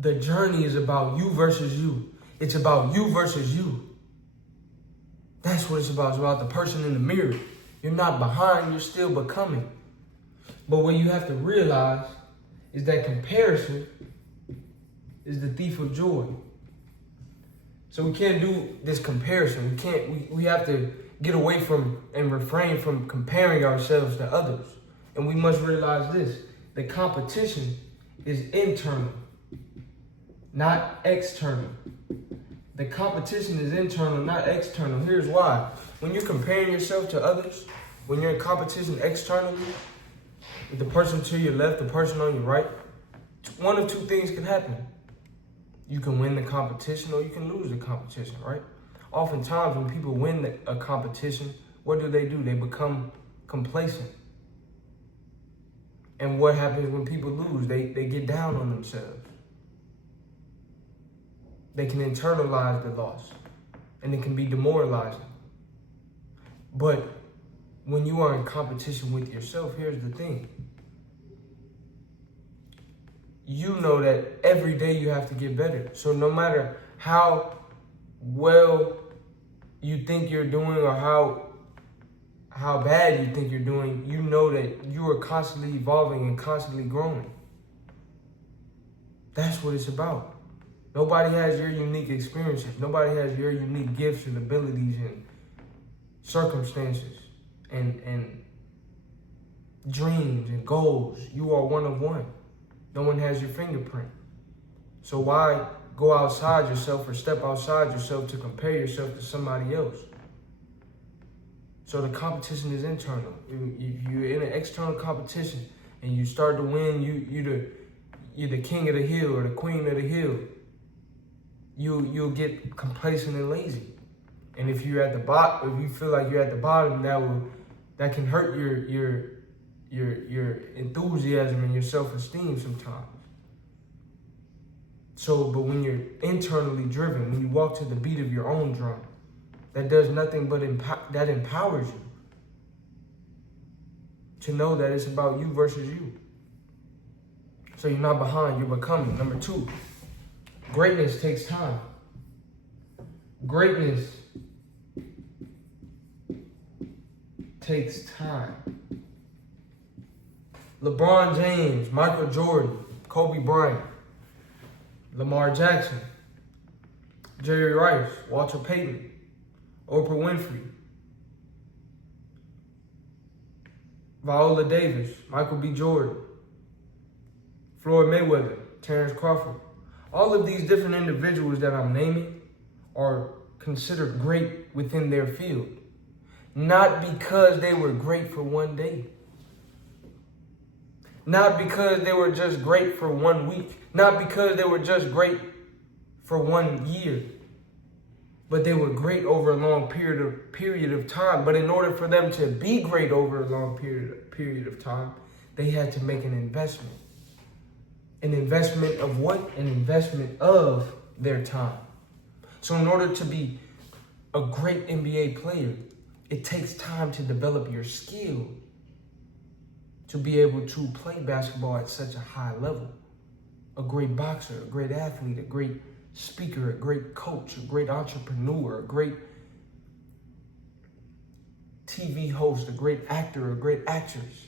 The journey is about you versus you. It's about you versus you. That's what it's about. It's about the person in the mirror. You're not behind, you're still becoming. But what you have to realize is that comparison is the thief of joy. So we can't do this comparison. We have to get away from and refrain from comparing ourselves to others. And we must realize this: the competition is internal, not external. The competition is internal, not external. Here's why. When you're comparing yourself to others, when you're in competition externally, with the person to your left, the person on your right, one of two things can happen. You can win the competition or you can lose the competition, right? Oftentimes when people win a competition, what do? They become complacent. And what happens when people lose? They get down on themselves. They can internalize the loss and it can be demoralizing. But when you are in competition with yourself, here's the thing. You know that every day you have to get better. So no matter how well you think you're doing or how bad you think you're doing, you know that you are constantly evolving and constantly growing. That's what it's about. Nobody has your unique experiences. Nobody has your unique gifts and abilities and circumstances and dreams and goals. You are one of one. No one has your fingerprint. So why go outside yourself or step outside yourself to compare yourself to somebody else? So the competition is internal. If you're in an external competition and you start to win, you're the king of the hill or the queen of the hill. You'll get complacent and lazy. And if you're at the bottom, if you feel like you're at the bottom, that can hurt your enthusiasm and your self-esteem sometimes. So, but when you're internally driven, when you walk to the beat of your own drum, that does nothing but that empowers you to know that it's about you versus you. So you're not behind, you're becoming. Number 2, greatness takes time. Greatness takes time. LeBron James, Michael Jordan, Kobe Bryant, Lamar Jackson, Jerry Rice, Walter Payton, Oprah Winfrey, Viola Davis, Michael B. Jordan, Floyd Mayweather, Terrence Crawford. All of these different individuals that I'm naming are considered great within their field. Not because they were great for one day. Not because they were just great for 1 week. Not because they were just great for 1 year. But they were great over a long period of time. But in order for them to be great over a long period of time, they had to make an investment. An investment of what? An investment of their time. So in order to be a great NBA player, it takes time to develop your skill to be able to play basketball at such a high level. A great boxer, a great athlete, a great speaker, a great coach, a great entrepreneur, a great TV host, a great actor, a great actress.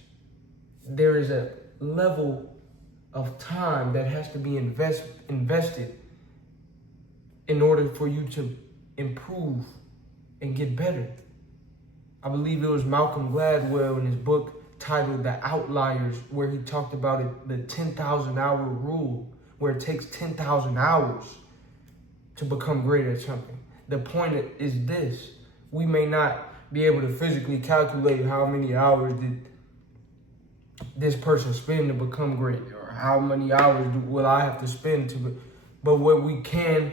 There is a level of time that has to be invested in order for you to improve and get better. I believe it was Malcolm Gladwell in his book titled The Outliers, where he talked about it, the 10,000 hour rule, where it takes 10,000 hours to become great at something. The point is this: we may not be able to physically calculate how many hours did this person spend to become great, or how many hours will I have to spend to, but what we can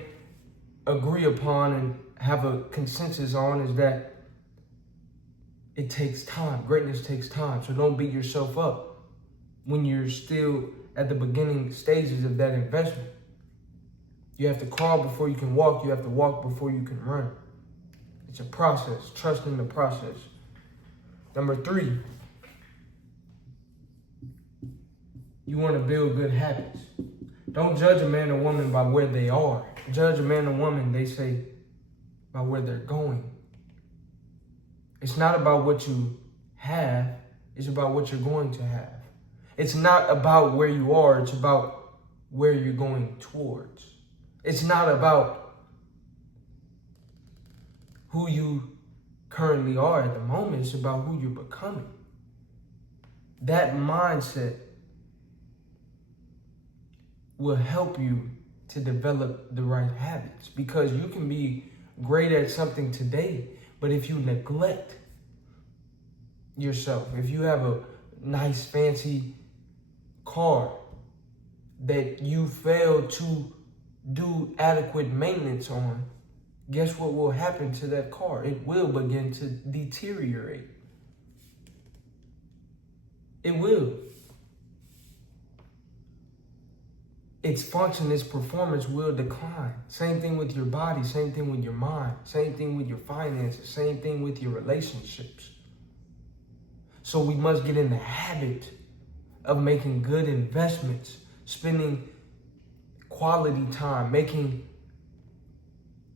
agree upon and have a consensus on is that it takes time. Greatness takes time. So don't beat yourself up when you're still at the beginning stages of that investment. You have to crawl before you can walk. You have to walk before you can run. It's a process. Trust in the process. Number 3, you want to build good habits. Don't judge a man or woman by where they are. Judge a man or woman, they say, by where they're going. It's not about what you have. It's about what you're going to have. It's not about where you are. It's about where you're going towards. It's not about who you currently are at the moment. It's about who you're becoming. That mindset will help you to develop the right habits, because you can be great at something today, but if you neglect yourself, if you have a nice fancy car that you fail to do adequate maintenance on, guess what will happen to that car? It will begin to deteriorate. It will. Its function, its performance will decline. Same thing with your body, same thing with your mind, same thing with your finances, same thing with your relationships. So we must get in the habit of making good investments, spending quality time, making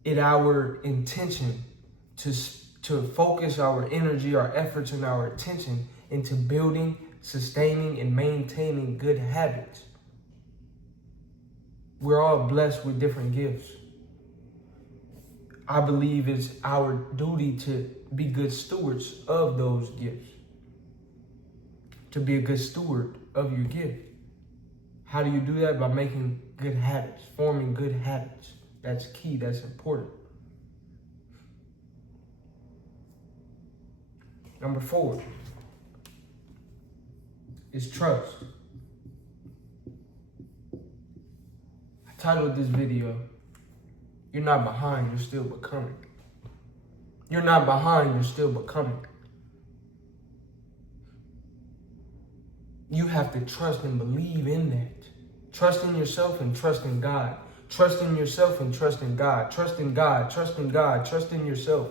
it our intention to focus our energy, our efforts, and our attention into building, sustaining, and maintaining good habits. We're all blessed with different gifts. I believe it's our duty to be good stewards of those gifts, to be a good steward of your gift. How do you do that? By making good habits, forming good habits. That's key, that's important. Number 4 is trust. I titled this video, "You're not behind, you're still becoming." You're not behind, you're still becoming. You have to trust and believe in that. Trust in yourself and trust in God. Trust in yourself and trust in God. Trust in God, trust in God, trust in yourself.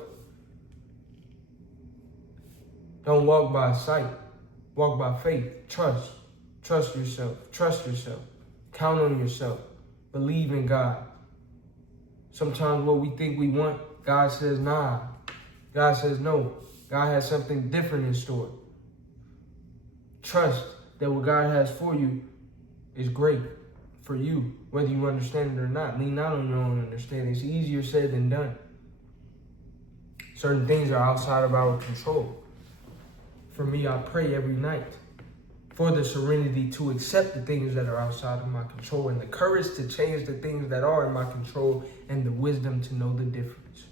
Don't walk by sight. Walk by faith. Trust. Trust yourself. Trust yourself. Count on yourself. Believe in God. Sometimes what we think we want, God says nah. God says no. God has something different in store. Trust that what God has for you is great for you, whether you understand it or not. Lean not on your own understanding. It's easier said than done. Certain things are outside of our control. For me, I pray every night for the serenity to accept the things that are outside of my control, and the courage to change the things that are in my control, and the wisdom to know the difference.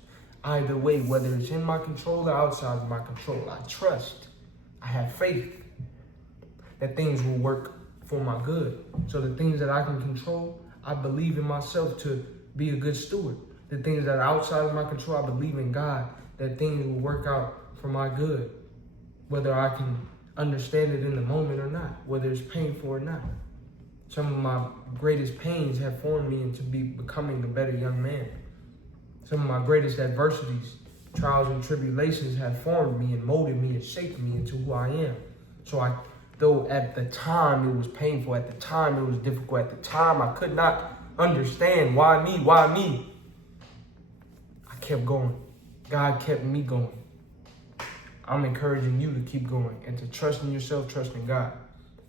Either way, whether it's in my control or outside of my control, I trust, I have faith that things will work for my good. So the things that I can control, I believe in myself to be a good steward. The things that are outside of my control, I believe in God that things will work out for my good. Whether I can understand it in the moment or not, whether it's painful or not. Some of my greatest pains have formed me into becoming a better young man. Some of my greatest adversities, trials and tribulations have formed me and molded me and shaped me into who I am. So though at the time it was painful, at the time it was difficult, at the time I could not understand why me, I kept going. God kept me going. I'm encouraging you to keep going and to trust in yourself, trust in God.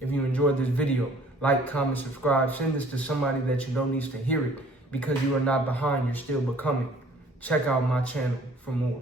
If you enjoyed this video, like, comment, subscribe, send this to somebody that you know needs to hear it, because you are not behind, you're still becoming. Check out my channel for more.